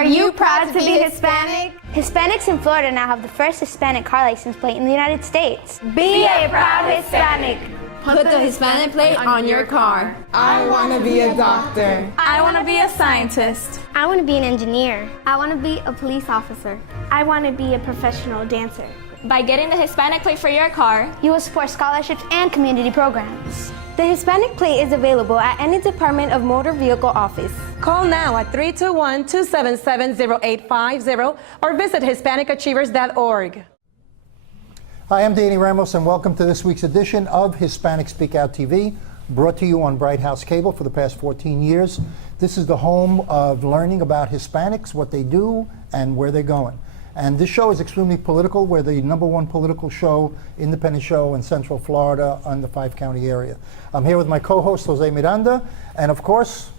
Are you proud to be Hispanic? Hispanics in Florida now have the first Hispanic car license plate in the United States. Be a proud Hispanic. Put the Hispanic plate on your car. I want to be a doctor. I want to be a scientist. I want to be an engineer. I want to be a police officer. I want to be a professional dancer. By getting the Hispanic plate for your car, you will support scholarships and community programs. The Hispanic plate is available at any Department of Motor Vehicle office. Call now at 321-277-0850 or visit HispanicAchievers.org. Hi, I'm Danny Ramos, and welcome to this week's edition of Hispanic SpeakOut TV, brought to you on Bright House Cable for the past 14 years. This is the home of learning about Hispanics, what they do, and where they're going. And this show is extremely political. We're the #1 political show, independent show in Central Florida on the 5-county area. I'm here with my co-host, Jose Miranda, and of course,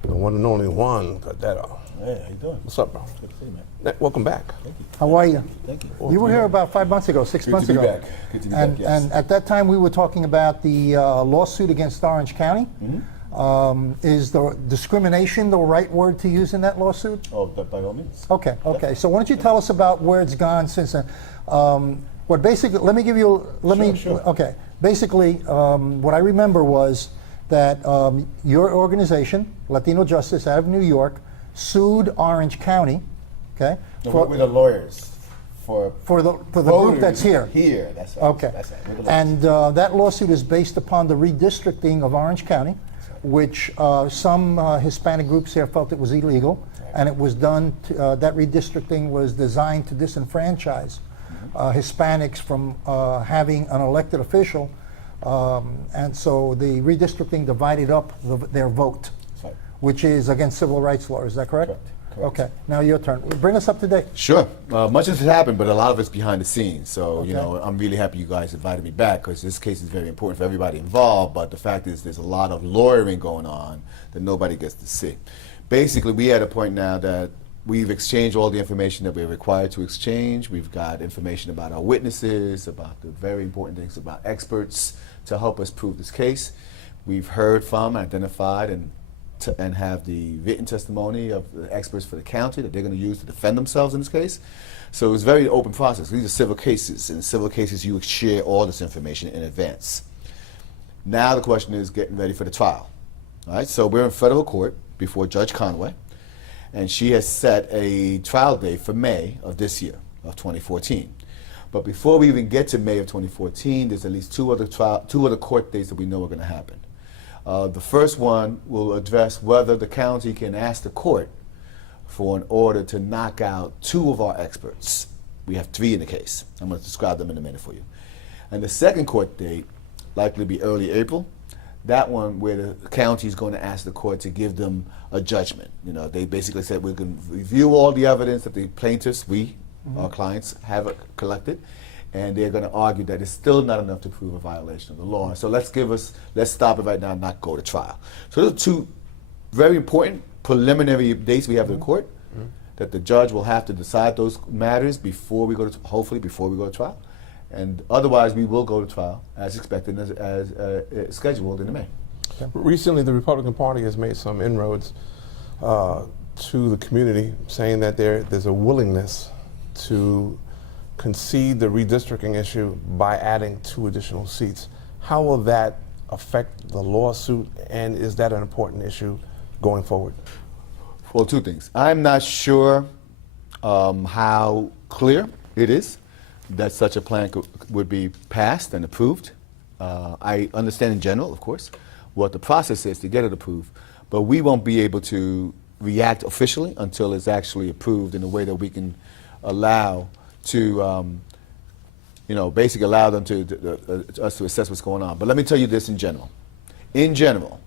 the one and only Juan Cordero. Hey, how you doing? What's up, bro? Good to see you, man. Welcome back. Thank you. How are you? Thank you. You were here about 5 months ago, 6 months ago. Good to be back. Good to be back, yes. And at that time, we were talking about the lawsuit against Orange County. Mm-hmm. Is the discrimination the right word to use in that lawsuit? Oh, by all means. Okay. Yeah. So why don't you tell us about where it's gone since then? What basically, let me give you, Sure. Okay. Basically, what I remember was that your organization, Latino Justice out of New York, sued Orange County, okay? No, we're the lawyers for the group that's here. Here, that's right. Okay. That's right. And that lawsuit is based upon the redistricting of Orange County, which some Hispanic groups here felt it was illegal, and it was done, that redistricting was designed to disenfranchise Hispanics from having an elected official, and so the redistricting divided up their vote, right. which is against civil rights law. Is that correct? Correct. Okay, now your turn. Bring us up to date. Sure. Much has happened, but a lot of it's behind the scenes. So, Okay. you know, I'm really happy you guys invited me back because this case is very important for everybody involved. But the fact is there's a lot of lawyering going on that nobody gets to see. Basically, we are at a point now that we've exchanged all the information that we're required to exchange. We've got information about our witnesses, about the very important things about experts to help us prove this case. We've heard from, identified, and have the written testimony of the experts for the county that they're going to use to defend themselves in this case. So it's a very open process. These are civil cases. In civil cases, you share all this information in advance. Now the question is getting ready for the trial. All right, so we're in federal court before Judge Conway, and she has set a trial date for May of this year, of 2014. But before we even get to May of 2014, there's at least two other court dates that we know are going to happen. The first one will address whether the county can ask the court for an order to knock out 2 of our experts. We have 3 in the case. I'm going to describe them in a minute for you. And the second court date, likely to be early April, that one where the county is going to ask the court to give them a judgment. You know, they basically said we're going to review all the evidence that the plaintiffs, our clients, have collected, and they're going to argue that it's still not enough to prove a violation of the law. So let's stop it right now and not go to trial. So those are 2 very important preliminary dates we have in the court that the judge will have to decide those matters before we go to, hopefully before we go to trial. And otherwise we will go to trial as expected, as scheduled in May. Okay. Recently, the Republican Party has made some inroads to the community, saying that there's a willingness to concede the redistricting issue by adding 2 additional seats. How will that affect the lawsuit, and is that an important issue going forward? Well, 2 things. I'm not sure how clear it is that such a plan would be passed and approved. I understand in general, of course, what the process is to get it approved, but we won't be able to react officially until it's actually approved in a way that we can allow to, basically allow them us to assess what's going on. But let me tell you this in general. In general,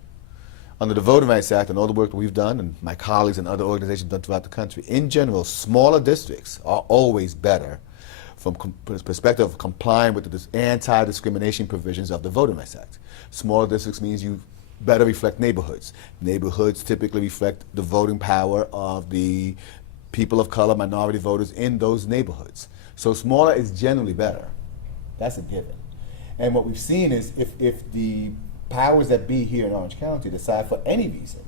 under the Voting Rights Act and all the work that we've done, and my colleagues and other organizations done throughout the country, in general, smaller districts are always better from the perspective of complying with the anti-discrimination provisions of the Voting Rights Act. Smaller districts means you better reflect neighborhoods. Neighborhoods typically reflect the voting power of the people of color, minority voters in those neighborhoods. So smaller is generally better. That's a given. And what we've seen is if the powers that be here in Orange County decide for any reason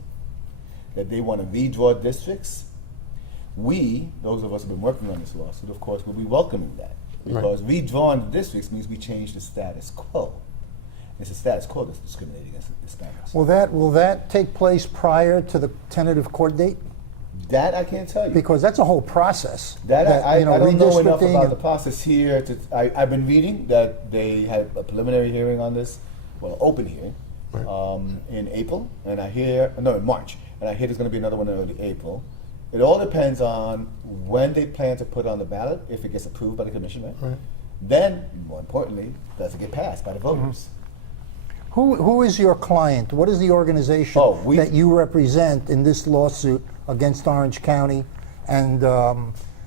that they want to redraw districts, those of us who have been working on this lawsuit, of course, will be welcoming that. Because redrawing the districts means we change the status quo. It's the status quo that's discriminating against Hispanics. Will that take place prior to the tentative court date? That I can't tell you. Because that's a whole process. I don't know enough redistricting about the process here. I've been reading that they had a preliminary hearing on this, well, open hearing, in April, and in March, and I hear there's going to be another one in early April. It all depends on when they plan to put it on the ballot, if it gets approved by the commission, right? Then, more importantly, does it get passed by the voters? Who is your client? What is the organization that you represent in this lawsuit against Orange County? And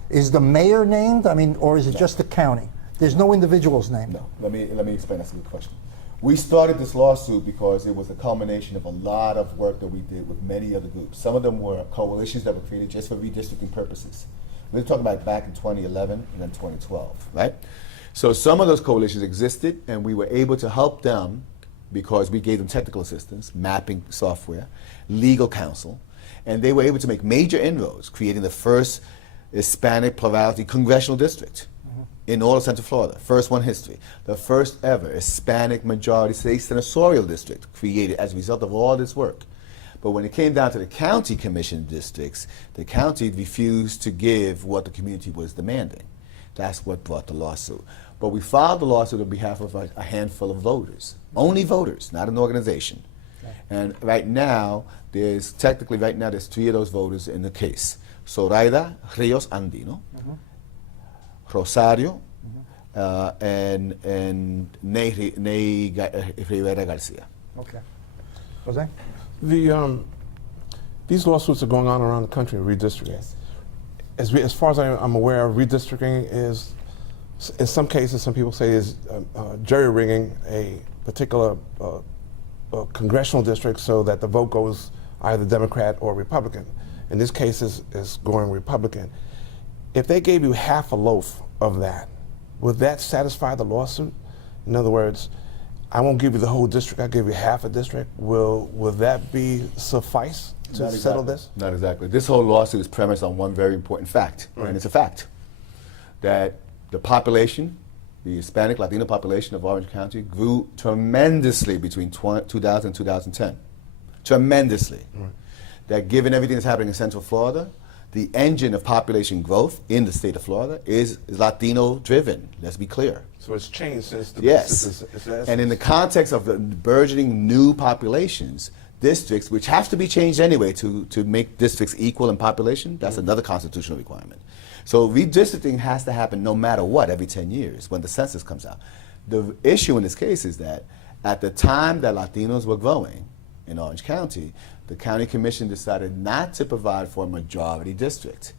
is the mayor named? I mean, or is it just the county? There's no individuals named. No. Let me explain. That's a good question. We started this lawsuit because it was a culmination of a lot of work that we did with many other groups. Some of them were coalitions that were created just for redistricting purposes. We're talking about back in 2011 and then 2012, right? So some of those coalitions existed, and we were able to help them because we gave them technical assistance, mapping software, legal counsel, and they were able to make major inroads, creating the first Hispanic plurality congressional district in all of Central Florida. First one in history. The first ever Hispanic majority state senatorial district created as a result of all this work. But when it came down to the county commission districts, the county refused to give what the community was demanding. That's what brought the lawsuit. But we filed the lawsuit on behalf of a handful of voters. Only voters, not an organization. Okay. And right now, there's 3 of those voters in the case. Zoraida Rios Andino, Rosario, and Ney Rivera Garcia. Okay. Jose? These lawsuits are going on around the country, redistricting. Yes. As far as I'm aware, redistricting is, in some cases, some people say is jerry-rigging a particular congressional district so that the vote goes either Democrat or Republican. In this case, is going Republican. If they gave you half a loaf of that, would that satisfy the lawsuit? In other words, I won't give you the whole district, I'll give you half a district. Will that be suffice to settle this? Not exactly. This whole lawsuit is premised on one very important fact, and it's a fact, that the population, the Hispanic Latino population of Orange County grew tremendously between 2000 and 2010. Tremendously. That given everything that's happening in Central Florida, the engine of population growth in the state of Florida is Latino driven, let's be clear. So it's changed since the Yes. And in the context of the burgeoning new populations, districts, which have to be changed anyway to make districts equal in population, that's another constitutional requirement. So redistricting has to happen no matter what every 10 years when the census comes out. The issue in this case is that at the time that Latinos were growing in Orange County, the county commission decided not to provide for a majority district,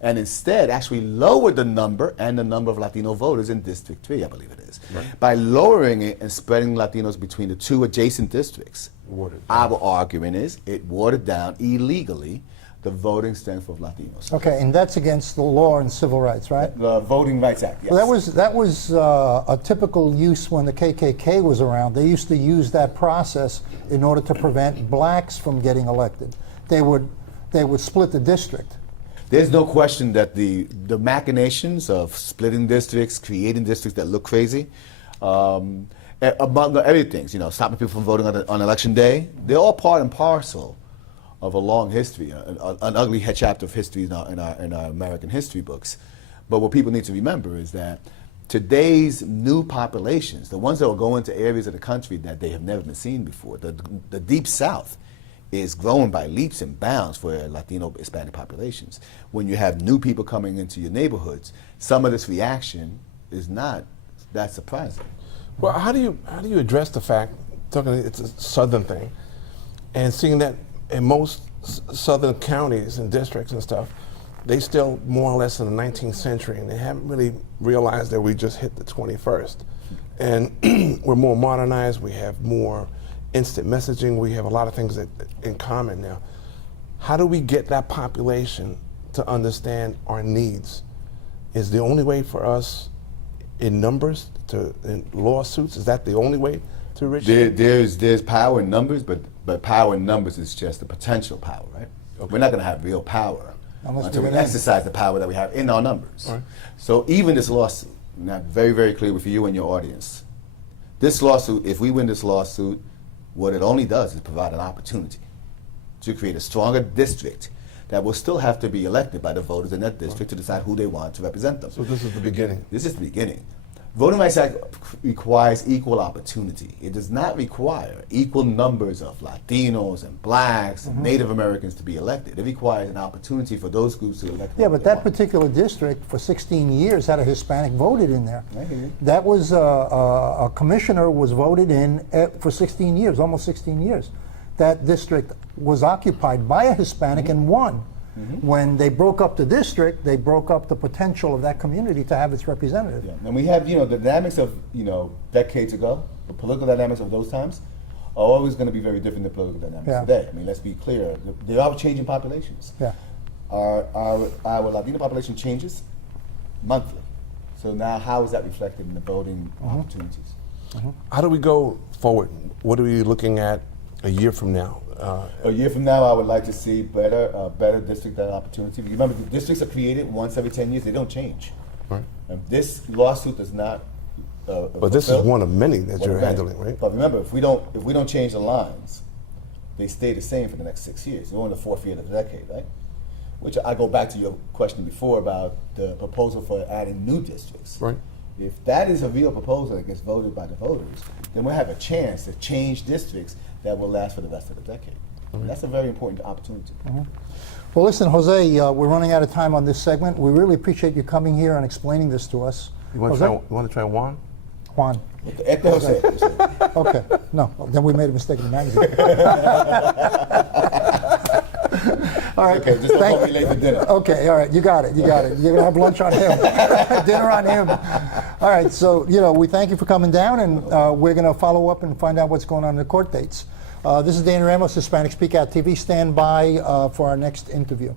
and instead actually lowered the number and the number of Latino voters in District 3, I believe it is. By lowering it and spreading Latinos between the 2 adjacent districts. Our argument is it watered down illegally the voting strength of Latinos. Okay, and that's against the law and civil rights, right? The Voting Rights Act, yes. Well, that was a typical use when the KKK was around. They used to use that process in order to prevent blacks from getting elected. They would split the district. There's no question that the machinations of splitting districts, creating districts that look crazy, among everything, stopping people from voting on election day, they're all part and parcel of a long history, an ugly chapter of history in our American history books. But what people need to remember is that today's new populations, the ones that will go into areas of the country that they have never been seen before, the Deep South is growing by leaps and bounds for Latino Hispanic populations. When you have new people coming into your neighborhoods, some of this reaction is not that surprising. Well, how do you address the fact, it's a southern thing, and seeing that in most southern counties and districts and stuff, they still more or less in the 19th century, and they haven't really realized that we just hit the 21st. And we're more modernized, we have more instant messaging, we have a lot of things in common now. How do we get that population to understand our needs? Is the only way for us in numbers, in lawsuits, is that the only way to reach them? There's power in numbers, but power in numbers is just the potential power, right? Okay. We're not going to have real power until we exercise the power that we have in our numbers. Right. So even this lawsuit, now very, very clear with you and your audience, this lawsuit, if we win this lawsuit, what it only does is provide an opportunity to create a stronger district that will still have to be elected by the voters in that district to decide who they want to represent them. So this is the beginning. This is the beginning. Voting Rights Act requires equal opportunity. It does not require equal numbers of Latinos and blacks and Native Americans to be elected. It requires an opportunity for those groups to elect. Yeah, but that particular district for 16 years had a Hispanic voted in there. That was a commissioner was voted in for 16 years, almost 16 years. That district was occupied by a Hispanic and won. When they broke up the district, they broke up the potential of that community to have its representative. Yeah. And we have, the dynamics of, decades ago, the political dynamics of those times are always going to be very different than political dynamics today. I mean, let's be clear. There are changing populations. Yeah. Our Latino population changes monthly. So now how is that reflected in the voting opportunities? How do we go forward? What are we looking at a year from now? A year from now, I would like to see better district opportunity. Remember, the districts are created once every 10 years. They don't change. Right. This lawsuit does not. But this is one of many that you're handling, right? But remember, if we don't change the lines, they stay the same for the next 6 years. We're in the fourth year of the decade, right? Which I go back to your question before about the proposal for adding new districts. Right. If that is a real proposal that gets voted by the voters, then we'll have a chance to change districts that will last for the rest of the decade. That's a very important opportunity. Well, listen, Jose, we're running out of time on this segment. We really appreciate you coming here and explaining this to us. You want to try Juan? Juan. Jose. Okay. No, then we made a mistake in the magazine. All right. Okay, just don't be late for dinner. Okay, all right, you got it. You're gonna have lunch on him, dinner on him. All right, so we thank you for coming down, and we're gonna follow up and find out what's going on in the court dates. This is Danny Ramos, Hispanic SpeakOut TV. Stand by for our next interview.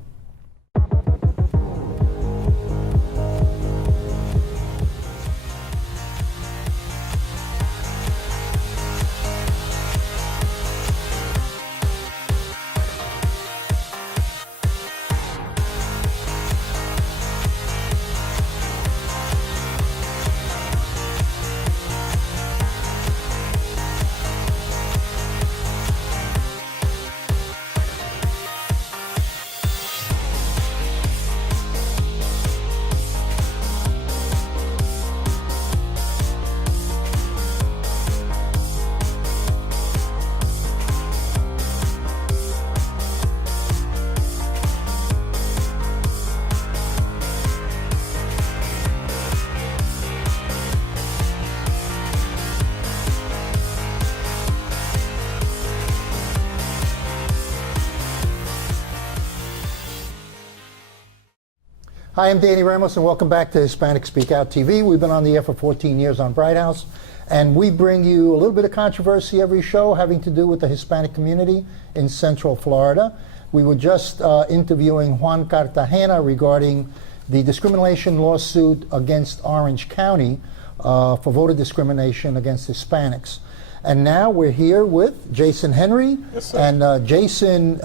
Hi, I'm Danny Ramos, and welcome back to Hispanic SpeakOut TV. We've been on the air for 14 years on Bright House, and we bring you a little bit of controversy every show having to do with the Hispanic community in Central Florida. We were just interviewing Juan Cartagena regarding the discrimination lawsuit against Orange County for voter discrimination against Hispanics. And now we're here with Jason Henry. Yes, sir. And Jason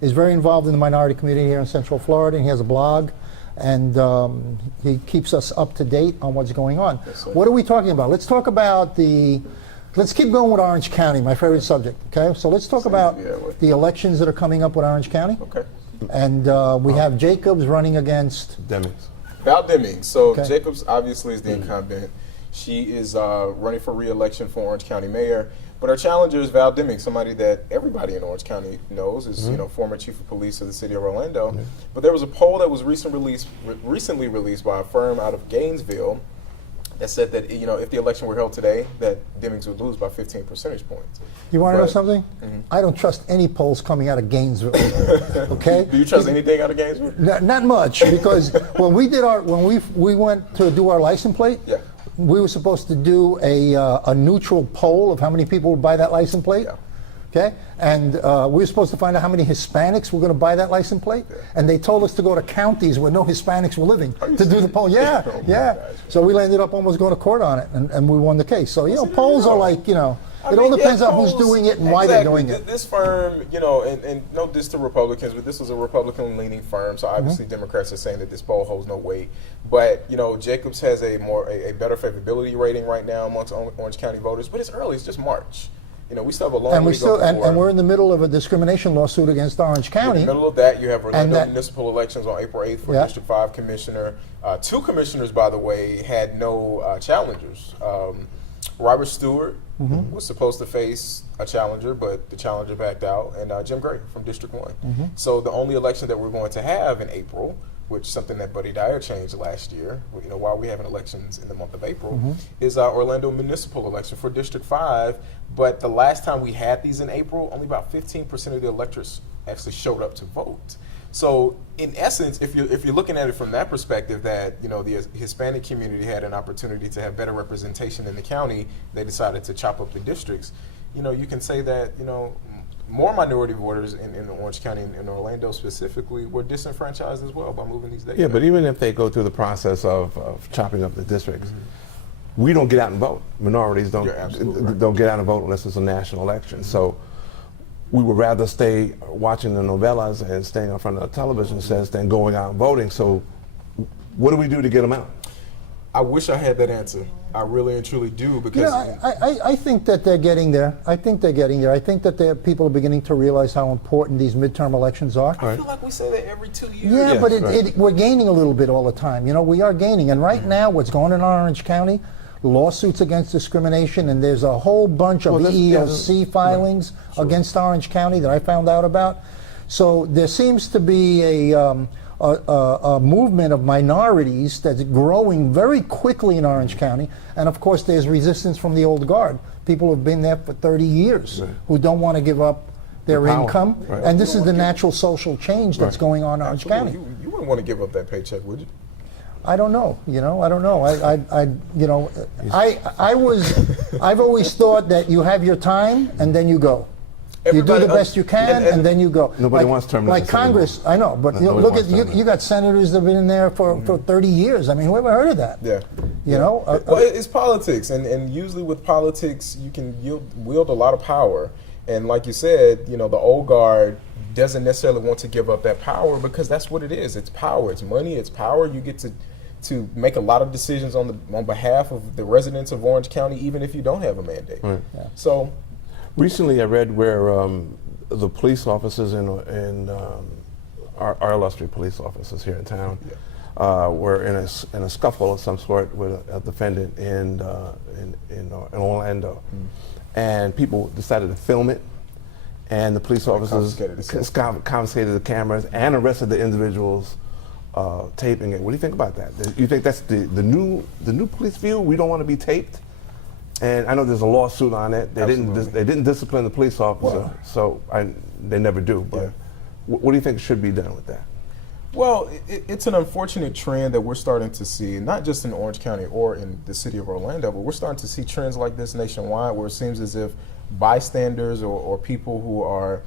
is very involved in the minority community here in Central Florida, and he has a blog. And he keeps us up to date on what's going on. Yes, what are we talking about? Let's talk about let's keep going with Orange County, my favorite subject, okay? So let's talk about the elections that are coming up with Orange County. Okay. And we have Jacobs running against Demings. Val Demings. So Jacobs obviously is the incumbent. She is running for re-election for Orange County mayor. But our challenger is Val Demings, somebody that everybody in Orange County knows, is former chief of police of the city of Orlando. But there was a poll that was recently released by a firm out of Gainesville that said that if the election were held today, that Demings would lose by 15 percentage points. You want to know something? I don't trust any polls coming out of Gainesville. Okay? Do you trust anything out of Gainesville? Not much, because when we went to do our license plate. Yeah. We were supposed to do a neutral poll of how many people would buy that license plate. Yeah. Okay? And we were supposed to find out how many Hispanics were going to buy that license plate. Yeah. And they told us to go to counties where no Hispanics were living to do the poll. Yeah, yeah. So we ended up almost going to court on it, and we won the case. So, polls are like, It all depends on who's doing it and why they're doing it. This firm, you know, and no diss to Republicans, but this was a Republican-leaning firm, so obviously Democrats are saying that this poll holds no weight. But you know, Jacobs has a better favorability rating right now amongst Orange County voters. But it's early; it's just March. You know, we still have a long way to go before. And we're in the middle of a discrimination lawsuit against Orange County. In the middle of that, you have Orlando municipal elections on April 8th for District 5 commissioner. 2 commissioners, by the way, had no challengers. Robert Stewart was supposed to face a challenger, but the challenger backed out, and Jim Gray from District 1. So the only election that we're going to have in April, which is something that Buddy Dyer changed last year, you know, while we having elections in the month of April, is our Orlando municipal election for District 5. But the last time we had these in April, only about 15% of the electors actually showed up to vote. So in essence, if you're looking at it from that perspective, that you know the Hispanic community had an opportunity to have better representation in the county, they decided to chop up the districts. You know, you can say that you know more minority voters in Orange County and in Orlando specifically were disenfranchised as well by moving these dates. Yeah, but even if they go through the process of chopping up the districts, we don't get out and vote. Minorities don't get out and vote unless it's a national election. So we would rather stay watching the novellas and staying in front of the television sets than going out and voting. So what do we do to get them out? I wish I had that answer. I really and truly do, because I think that they're getting there. I think they're getting there. I think that people are beginning to realize how important these midterm elections are. I feel like we say that every 2 years. Yeah, but we're gaining a little bit all the time. You know, we are gaining. And right now, what's going on in Orange County, lawsuits against discrimination, and there's a whole bunch of EEOC filings against Orange County that I found out about. So there seems to be a movement of minorities that's growing very quickly in Orange County, and of course there's resistance from the old guard, people who've been there for 30 years who don't want to give up their income, and this is the natural social change that's going on in Orange County. You wouldn't want to give up that paycheck, would you? I don't know. You know, I don't know. I've always thought that you have your time and then you go. You do the best you can and then you go. Nobody wants term limits. Like Congress, I know, but you know, look at you got senators that have been in there for 30 years. I mean, who ever heard of that? Yeah. You know? Well, it's politics, and usually with politics, you can wield a lot of power. And like you said, you know, the old guard doesn't necessarily want to give up that power because that's what it is. It's power. It's money. It's power. You get to make a lot of decisions on behalf of the residents of Orange County, even if you don't have a mandate. Right. Yeah. So, recently, I read where the police officers and our illustrious police officers here in town were in a scuffle of some sort with a defendant in Orlando, and people decided to film it. And the police officers confiscated the cameras and arrested the individuals taping it. What do you think about that? You think that's the new police view? We don't want to be taped? And I know there's a lawsuit on it. They didn't discipline the police officer, they never do. But what do you think should be done with that? Well, it's an unfortunate trend that we're starting to see, not just in Orange County or in the city of Orlando, but we're starting to see trends like this nationwide, where it seems as if bystanders or people who are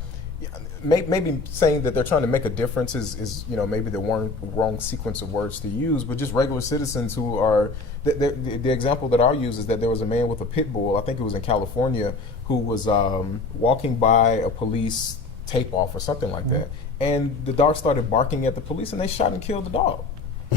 maybe saying that they're trying to make a difference is you know, maybe the wrong sequence of words to use, but just regular citizens who are, the example that I'll use is that there was a man with a pit bull, I think it was in California, who was walking by a police tape-off or something like that, and the dog started barking at the police and they shot and killed the dog.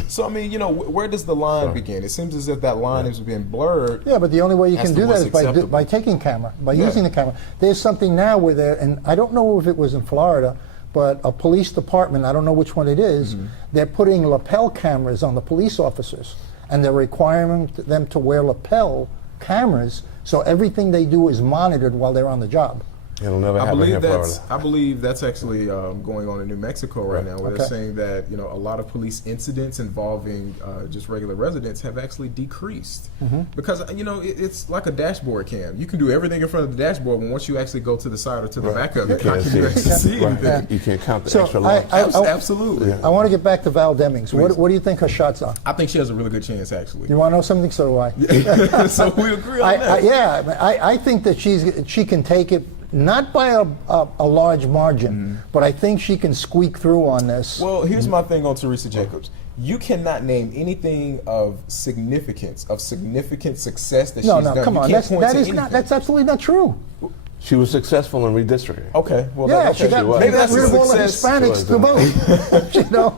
So, I mean, you know, where does the line begin? It seems as if that line is being blurred. Yeah, but the only way you can do that is by taking camera, by using the camera. There's something now where and I don't know if it was in Florida, but a police department, I don't know which one it is, they're putting lapel cameras on the police officers, and they're requiring them to wear lapel cameras, so everything they do is monitored while they're on the job. It'll never happen here in Florida. I believe that's actually going on in New Mexico right now, where they're saying that, you know, a lot of police incidents involving just regular residents have actually decreased because, you know, it's like a dashboard cam. You can do everything in front of the dashboard, but once you actually go to the side or to the back of it, how can you actually see anything? You can't count the extra lines. Absolutely. I want to get back to Val Demings. What do you think her shots are? I think she has a really good chance, actually. You want to know something? So do I. So we agree on that. I think that she can take it. Not by a large margin, but I think she can squeak through on this. Well, here's my thing on Teresa Jacobs. You cannot name anything of significance, of significant success that No, she's no, done. come You on. can't point to anything. That's absolutely not true. She was successful in redistricting. Okay, well, Yeah, okay. she got Maybe that's rid a of all the success. Hispanics to vote. You know?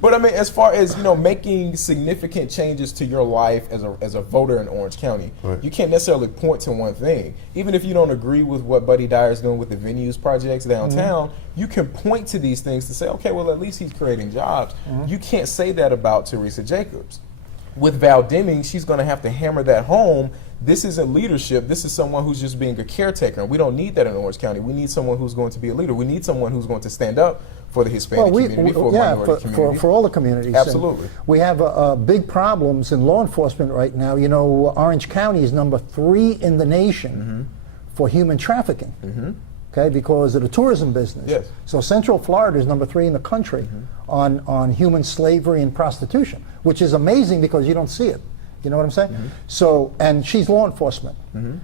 But I mean, as far as making significant changes to your life as a voter in Orange County, you can't necessarily point to one thing. Even if you don't agree with what Buddy Dyer is doing with the venues projects downtown, you can point to these things to say, okay, well, at least he's creating jobs. You can't say that about Teresa Jacobs. With Val Deming, she's going to have to hammer that home. This isn't leadership. This is someone who's just being a caretaker. And we don't need that in Orange County. We need someone who's going to be a leader. We need someone who's going to stand up for the Hispanic community, for the minority community. For all the communities. Absolutely. And we have big problems in law enforcement right now. You know, Orange County is number 3 in the nation for human trafficking. Okay, because of the tourism business. Yes. So Central Florida is number 3 in the country on human slavery and prostitution, which is amazing because you don't see it. You know what I'm saying? So, and she's law enforcement.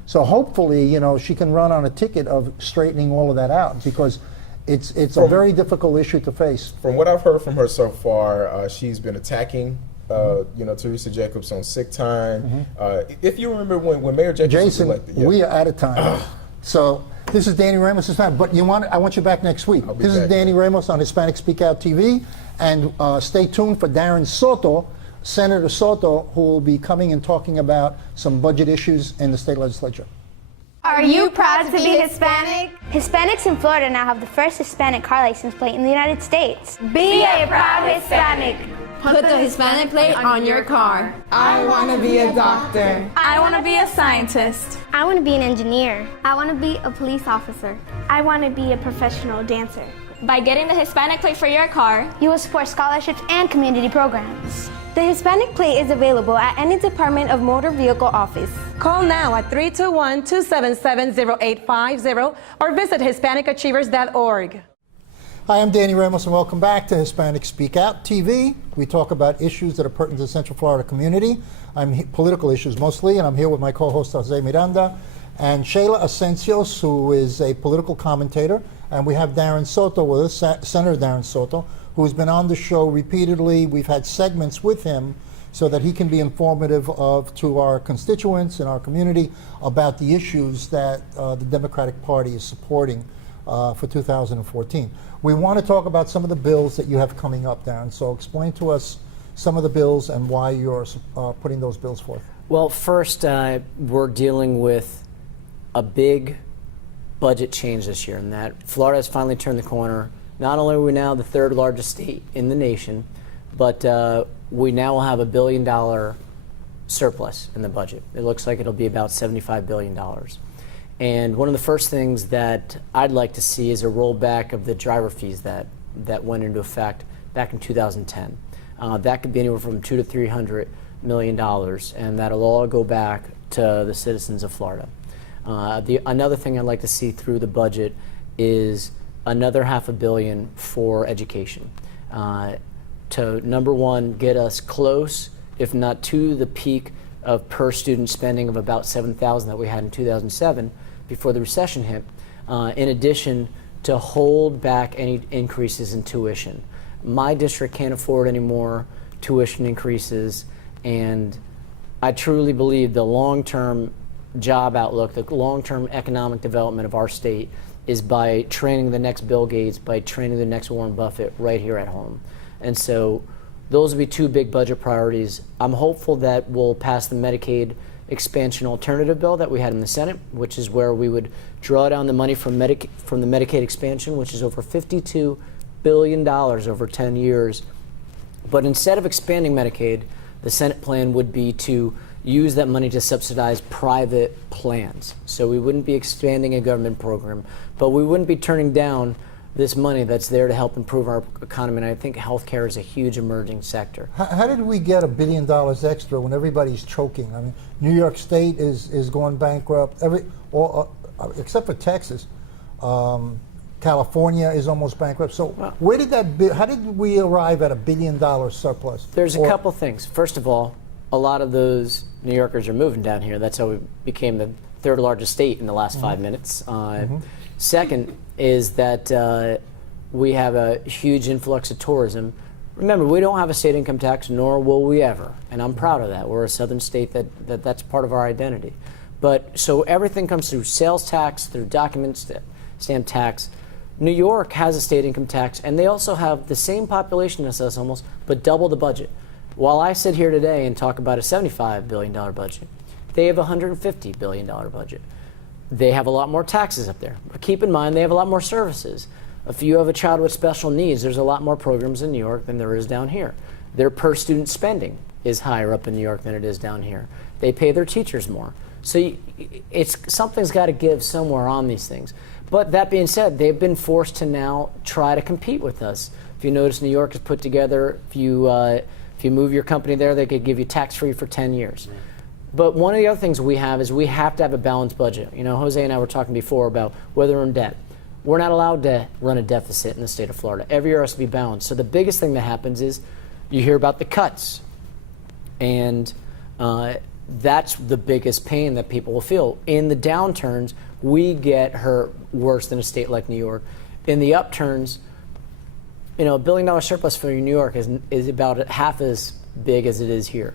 So hopefully, you know, she can run on a ticket of straightening all of that out because it's a very difficult issue to face. From what I've heard from her so far, she's been attacking Teresa Jacobs on sick time. If you remember when Mayor Jacobs was elected. We are out of time. So this is Danny Ramos' time, but I want you back next week. This is Danny Ramos on Hispanic SpeakOut TV, and stay tuned for Darren Soto, Senator Soto, who will be coming and talking about some budget issues in the state legislature. Are you proud to be Hispanic? Hispanics in Florida now have the first Hispanic car license plate in the United States. Be a proud Hispanic. Put the Hispanic plate on your car. I want to be a doctor. I want to be a scientist. I want to be an engineer. I want to be a police officer. I want to be a professional dancer. By getting the Hispanic plate for your car, You will support scholarships and community programs. The Hispanic plate is available at any Department of Motor Vehicle office. Call now at 321-277-0850 or visit HispanicAchievers.org. Hi, I'm Danny Ramos, and welcome back to Hispanic Speak Out TV. We talk about issues that are pertinent to the Central Florida community. Political issues mostly, and I'm here with my co-host Jose Miranda and Sheila Asencios, who is a political commentator, and we have Darren Soto with us, Senator Darren Soto, who's been on the show repeatedly. We've had segments with him so that he can be informative to our constituents in our community about the issues that the Democratic Party is supporting for 2014. We want to talk about some of the bills that you have coming up, Darren. So explain to us some of the bills and why you're putting those bills forth. Well, first, we're dealing with a big budget change this year, in that Florida has finally turned the corner. Not only are we now the 3rd largest state in the nation, but we now will have $1 billion surplus in the budget. It looks like it'll be about $75 billion. And one of the first things that I'd like to see is a rollback of the driver fees that went into effect back in 2010. That could be anywhere from $200 to $300 million, and that'll all go back to the citizens of Florida. Another thing I'd like to see through the budget is another $500 million for education. To number one, get us close, if not to the peak of per student spending of about $7,000 that we had in 2007 before the recession hit, in addition to hold back any increases in tuition. My district can't afford any more tuition increases, and I truly believe the long-term job outlook, the long-term economic development of our state is by training the next Bill Gates, by training the next Warren Buffett right here at home. And so those will be 2 big budget priorities. I'm hopeful that we'll pass the Medicaid expansion alternative bill that we had in the Senate, which is where we would draw down the money from the Medicaid expansion, which is over $52 billion over 10 years. But instead of expanding Medicaid, the Senate plan would be to use that money to subsidize private plans. So we wouldn't be expanding a government program, but we wouldn't be turning down this money that's there to help improve our economy. And I think healthcare is a huge emerging sector. How did we get $1 billion extra when everybody's choking? I mean, New York State is going bankrupt. Except for Texas, California is almost bankrupt. So where did how did we arrive at $1 billion surplus? There's a couple things. First of all, a lot of those New Yorkers are moving down here. That's how we became the 3rd largest state in the last 5 minutes. Second is that we have a huge influx of tourism Remember, we don't have a state income tax, nor will we ever, and I'm proud of that. We're a southern state that's part of our identity. But so everything comes through sales tax, through document stamp tax. New York has a state income tax, and they also have the same population as us almost, but double the budget. While I sit here today and talk about a $75 billion budget, they have a $150 billion budget. They have a lot more taxes up there. But keep in mind, they have a lot more services. If you have a child with special needs, there's a lot more programs in New York than there is down here. Their per student spending is higher up in New York than it is down here. They pay their teachers more. So something's got to give somewhere on these things. But that being said, they've been forced to now try to compete with us. If you notice, New York has put together, if you move your company there, they could give you tax-free for 10 years. But one of the other things we have is we have to have a balanced budget. You know, Jose and I were talking before about whether we're in debt. We're not allowed to run a deficit in the state of Florida. Every year has to be balanced. So the biggest thing that happens is you hear about the cuts. And that's the biggest pain that people will feel. In the downturns, we get hurt worse than a state like New York. In the upturns, you know, $1 billion surplus for New York is about half as big as it is here.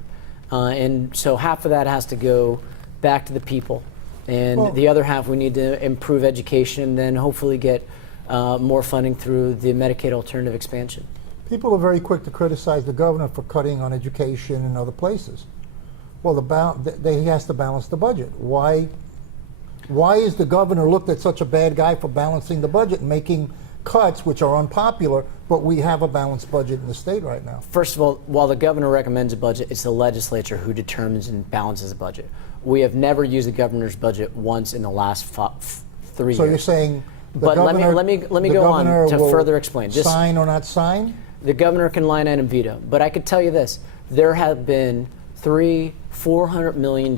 And so half of that has to go back to the people. And the other half, we need to improve education and then hopefully get more funding through the Medicaid alternative expansion. People are very quick to criticize the governor for cutting on education and other places. Well, he has to balance the budget. Why is the governor looked at such a bad guy for balancing the budget and making cuts, which are unpopular, but we have a balanced budget in the state right now? First of all, while the governor recommends a budget, it's the legislature who determines and balances the budget. We have never used the governor's budget once in the last 3 years. So you're saying but governor, let me go on to further explain. Just sign or not sign? The governor can line item veto. But I could tell you this, there have been $400 million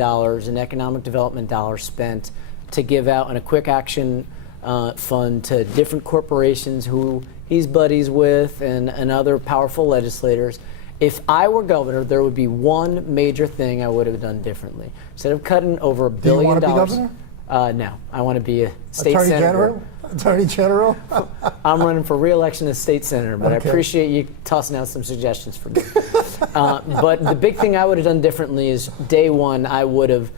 in economic development dollars spent to give out in a quick action fund to different corporations who he's buddies with and other powerful legislators. If I were governor, there would be one major thing I would have done differently. Instead of cutting over $1 billion. Do you want to be governor? No, I want to be a state Attorney senator. General? Attorney General? I'm running for re-election as state senator, but Okay. I appreciate you tossing out some suggestions for me. But the big thing I would have done differently is day one, I would have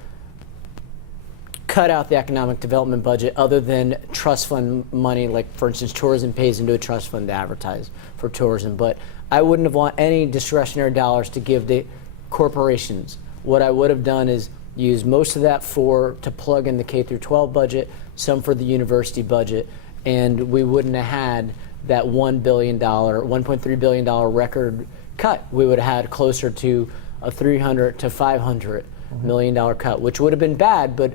cut out the economic development budget other than trust fund money, like for instance, tourism pays into a trust fund to advertise for tourism. But I wouldn't have want any discretionary dollars to give the corporations. What I would have done is use most of that to plug in the K through 12 budget, some for the university budget, and we wouldn't have had that $1.3 billion record cut. We would have had closer to a $300 to $500 million cut, which would have been bad, but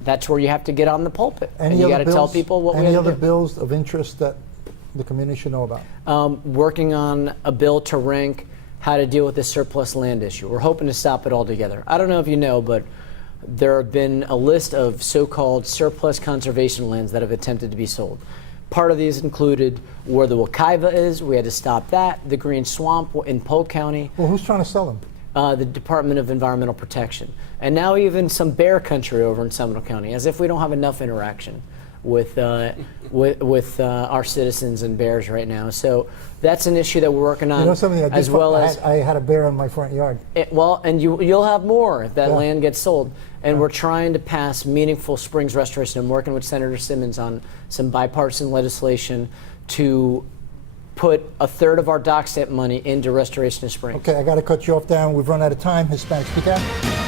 that's where you have to get on the pulpit. And you got to tell people what we have to do. Any other bills of interest that the community should know about? Working on a bill to rank how to deal with the surplus land issue. We're hoping to stop it altogether. I don't know if you know, but there have been a list of so-called surplus conservation lands that have attempted to be sold. Part of these included where the Wekiva is. We had to stop that. The Green Swamp in Polk County. Well, who's trying to sell them? The Department of Environmental Protection. And now even some bear country over in Seminole County, as if we don't have enough interaction with our citizens and bears right now. So that's an issue that we're working on, You know something? I had a bear in my front yard. And you'll have more if that land gets sold. And we're trying to pass meaningful springs restoration. I'm working with Senator Simmons on some bipartisan legislation to put a third of our dock stamp money into restoration of springs. Okay, I got to cut you off down. We've run out of time. Hispanic Speak Out.